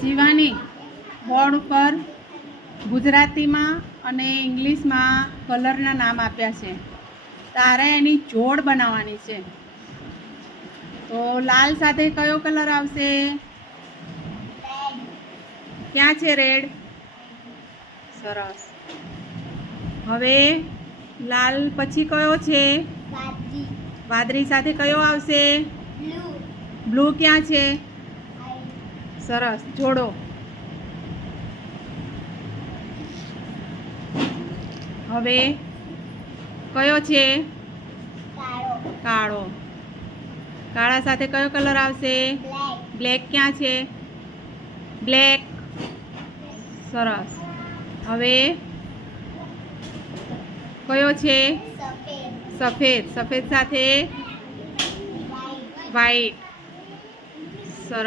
Shivani board ઉપર ગુજરાતીમાં અને ઇંગ્લિશમાં કલરના નામ આપ્યા છે. તારે એની જોડ બનાવવાની છે. તો લાલ સાથે કયો કલર આવશે? ક્યાં છે રેડ? સરસ. હવે લાલ પછી કયો છે? વાદળી સાથે કયો આવશે? બ્લુ ક્યાં છે? સરસ, જોડો. હવે કયો છે? કાળો. કાળા સાથે કયો કલર આવશે? બ્લેક ક્યાં છે? બ્લેક. સરસ. હવે કયો છે? સફેદ. સફેદ સાથે વ્હાઈટ. સરસ.